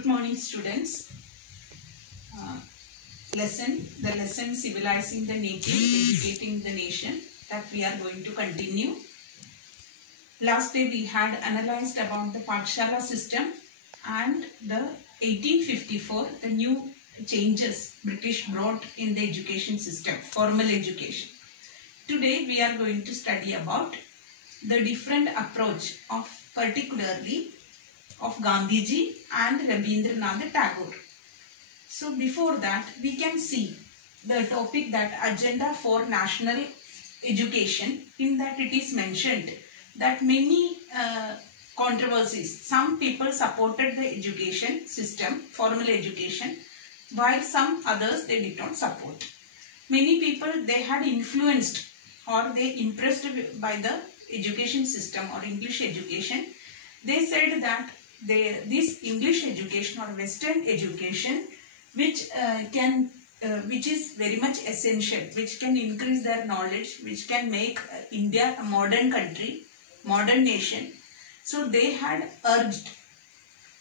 Good morning, students. The lesson Civilizing the Native, Educating the Nation, that we are going to continue. Last day we had analyzed about the Pathshala system and the 1854, the new changes British brought in the education system, formal education. Today we are going to study about the different approach of particularly of Gandhiji and Rabindranath Tagore. So before that, we can see the topic, that agenda for national education. In that it is mentioned that many controversies. Some people supported the education system, formal education, while some others they did not support. Many people, they had influenced or they impressed by the education system or English education. They said that this English education or Western education, which is very much essential, which can increase their knowledge, which can make India a modern country, modern nation. So they had urged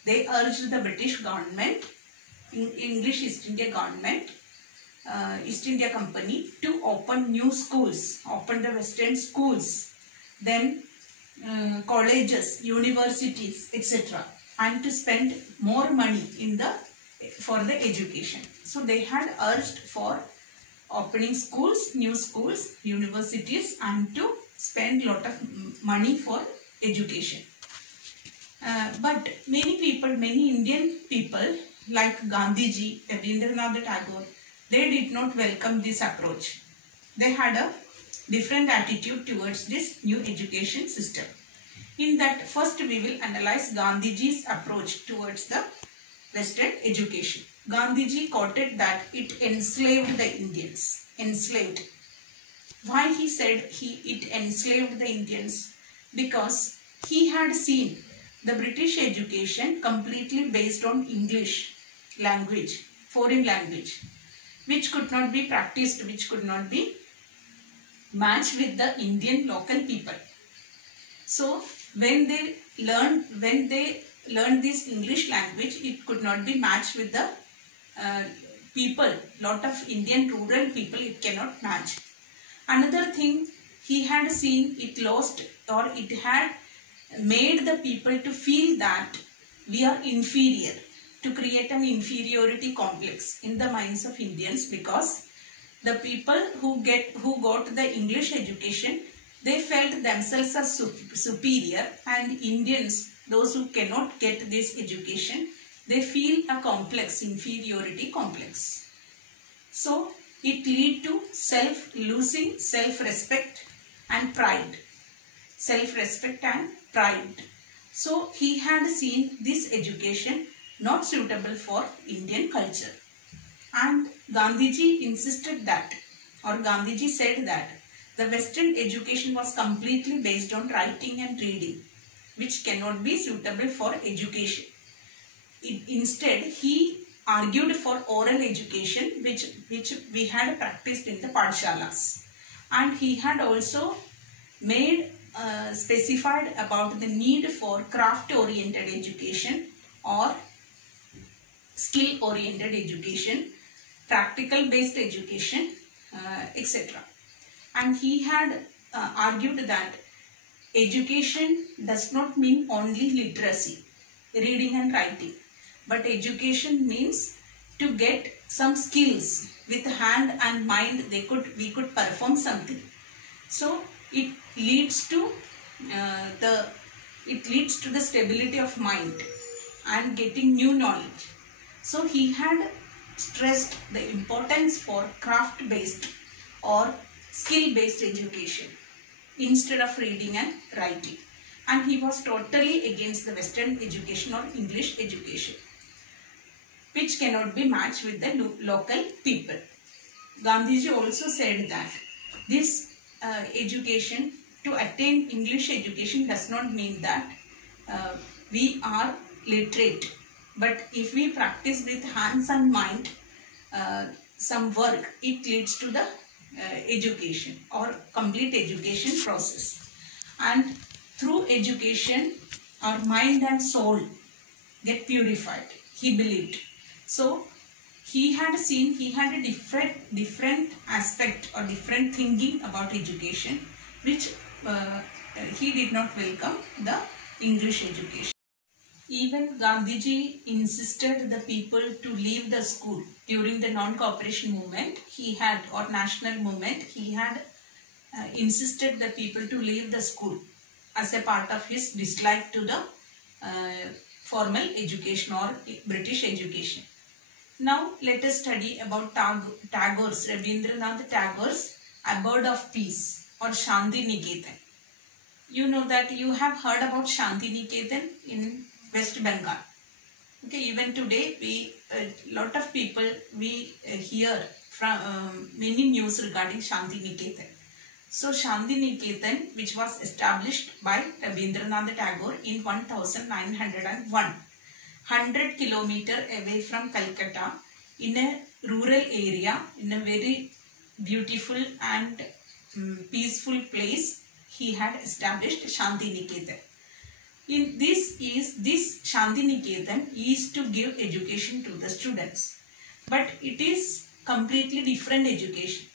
the British government, English East India government, East India Company, to open new schools, open the Western schools, then colleges, universities, etc., and to spend more money for the education. So they had urged for opening schools, new schools, universities, and to spend lot of money for education. But many Indian people like Gandhiji, Rabindranath Tagore, they did not welcome this approach. They had a different attitude towards this new education system. In that, first we will analyze Gandhiji's approach towards the Western education. Gandhiji quoted that it enslaved the Indians. Enslaved. Why he said it enslaved the Indians? Because he had seen the British education completely based on English language, foreign language, which could not be practiced, which could not be matched with the Indian local people. So when they learned this English language, it could not be matched with the people, lot of Indian rural people, it cannot match. Another thing, he had seen it lost, or it had made the people to feel that we are inferior, to create an inferiority complex in the minds of Indians, because the people who got the English education, they felt themselves as superior, and Indians, those who cannot get this education, they feel a complex, inferiority complex. So it lead to losing self-respect and pride. Self-respect and pride. So he had seen this education not suitable for Indian culture. And Gandhiji insisted that, or Gandhiji said that, the Western education was completely based on writing and reading, which cannot be suitable for education. Instead, he argued for oral education, which we had practiced in the Pathshalas. And he had also specified about the need for craft-oriented education or skill-oriented education, practical-based education, etc. And he had argued that education does not mean only literacy, reading and writing, but education means to get some skills with hand and mind. We could perform something. So it leads to the stability of mind and getting new knowledge. So he had stressed the importance for craft-based or skill-based education instead of reading and writing. And he was totally against the Western education or English education, which cannot be matched with the local people. Gandhiji also said that this education, to attain English education, does not mean that we are literate. But if we practice with hands and mind some work, it leads to the education or complete education process. And through education, our mind and soul get purified. he believed. So he had a different aspect or different thinking about education, which he did not welcome the English education. Even Gandhiji insisted the people to leave the school during the non-cooperation movement. He had, or national movement, he had insisted the people to leave the school as a part of his dislike to the formal education or British education. Now let us study about Tagore's, Rabindranath Tagore's Abode of Peace or Shanti Niketan. You know that you have heard about Shanti Niketan in West Bengal. Okay, even today lot of people hear from many news regarding Shanti Niketan. So Shanti Niketan, which was established by Rabindranath Tagore in 1901, 100 kilometers away from Calcutta, in a rural area, in a very beautiful and peaceful place, he had established Shanti Niketan. In this Shanti Niketan is to give education to the students, but it is completely different education.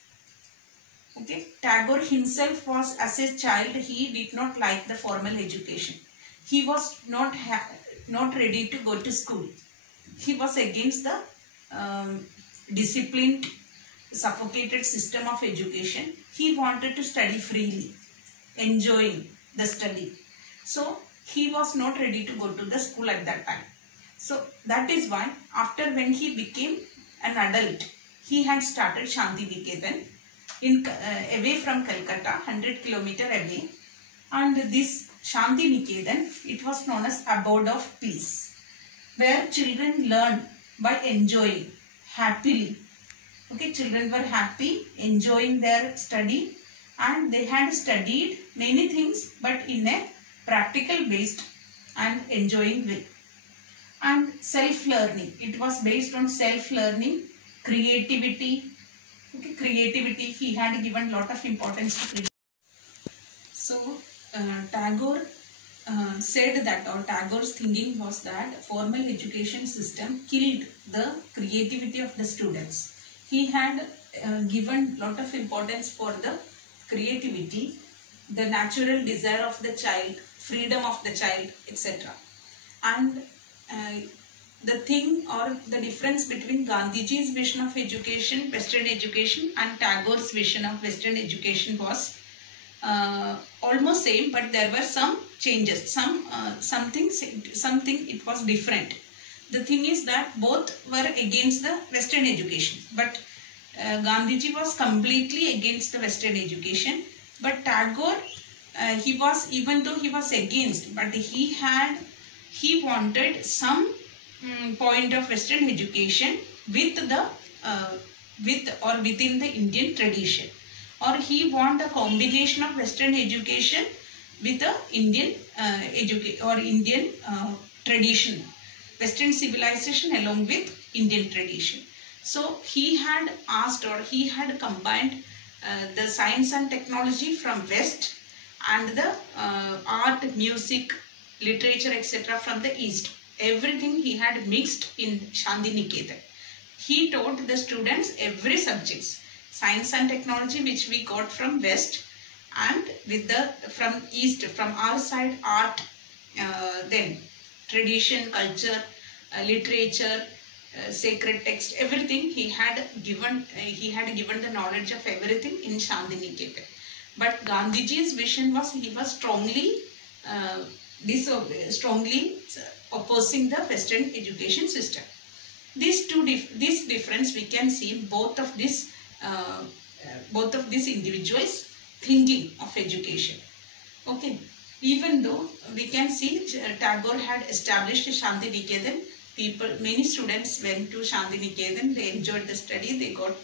Okay, Tagore himself was, as a child, he did not like the formal education. He was not ready to go to school. He was against the disciplined, suffocated system of education. He wanted to study freely, enjoying the study. So he was not ready to go to the school at that time. So that is why after when he became an adult, he had started Shanti Niketan away from Calcutta, 100 kilometers away. And this Shanti Niketan, it was known as Abode of Peace, where children learn by enjoying happily. Okay, children were happy, enjoying their study, and they had studied many things, but in a practical based and enjoying way. And self-learning, it was based on self-learning, creativity. Okay, creativity, he had given lot of importance to creativity. So Tagore said that, or Tagore's thinking was that formal education system killed the creativity of the students. He had given lot of importance for the creativity, the natural desire of the child, freedom of the child, etc. And the thing or the difference between Gandhiji's vision of education, Western education, and Tagore's vision of Western education was almost same, but there were some changes. Something it was different. The thing is that both were against the Western education, but Gandhiji was completely against the Western education. But Tagore, he was, even though he was against, but he wanted some point of Western education with the within the Indian tradition, or he want a combination of Western education with the Indian Indian tradition, Western civilization along with Indian tradition. So he had asked, or he had combined the science and technology from West and the art, music, literature, etc. from the East. Everything he had mixed in Shanti Niketan. He taught the students every subjects, science and technology, which we got from West, and with the from East, from our side, art, then tradition, culture, literature, sacred text, everything he had given. He had given the knowledge of everything in Shanti Niketan. But Gandhiji's vision was, he was strongly opposing the Western education system. This difference we can see both of these individuals thinking of education. Okay, even though we can see Tagore had established Shanti Niketan, many students went to Shanti Niketan, they enjoyed the study, they got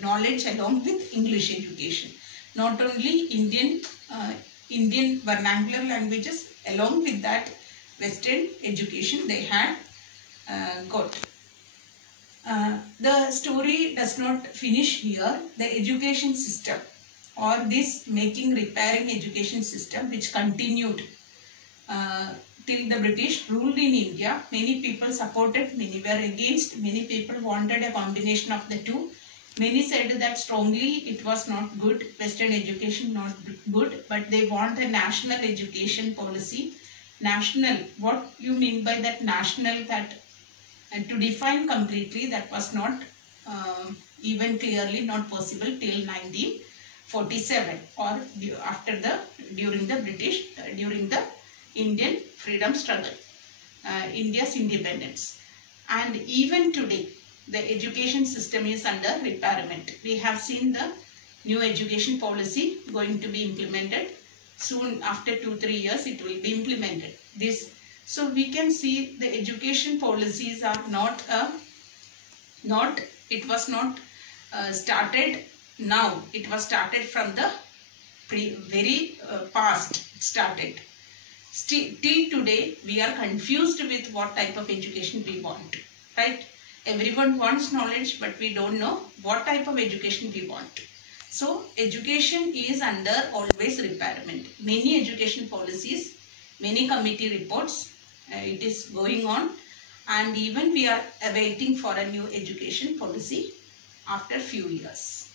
knowledge along with English education. Not only Indian vernacular languages, along with that Western education they had got. The story does not finish here. The education system, or this repairing education system, which continued till the British ruled in India, many people supported, many were against, many people wanted a combination of the two. Many said that strongly it was not good, Western education not good, but they want a national education policy. National, what you mean by that national, that and to define completely, that was not even clearly not possible till 1947 or during the British, during the Indian freedom struggle, India's independence. And even today, the education system is under repairment. We have seen the new education policy going to be implemented. Soon, after 2-3 years, it will be implemented. So we can see the education policies are it was not started now. It was started from the very past started. Till today, we are confused with what type of education we want, right? Everyone wants knowledge, but we don't know what type of education we want. So, education is under always repairment. Many education policies, many committee reports, it is going on, and even we are awaiting for a new education policy after few years.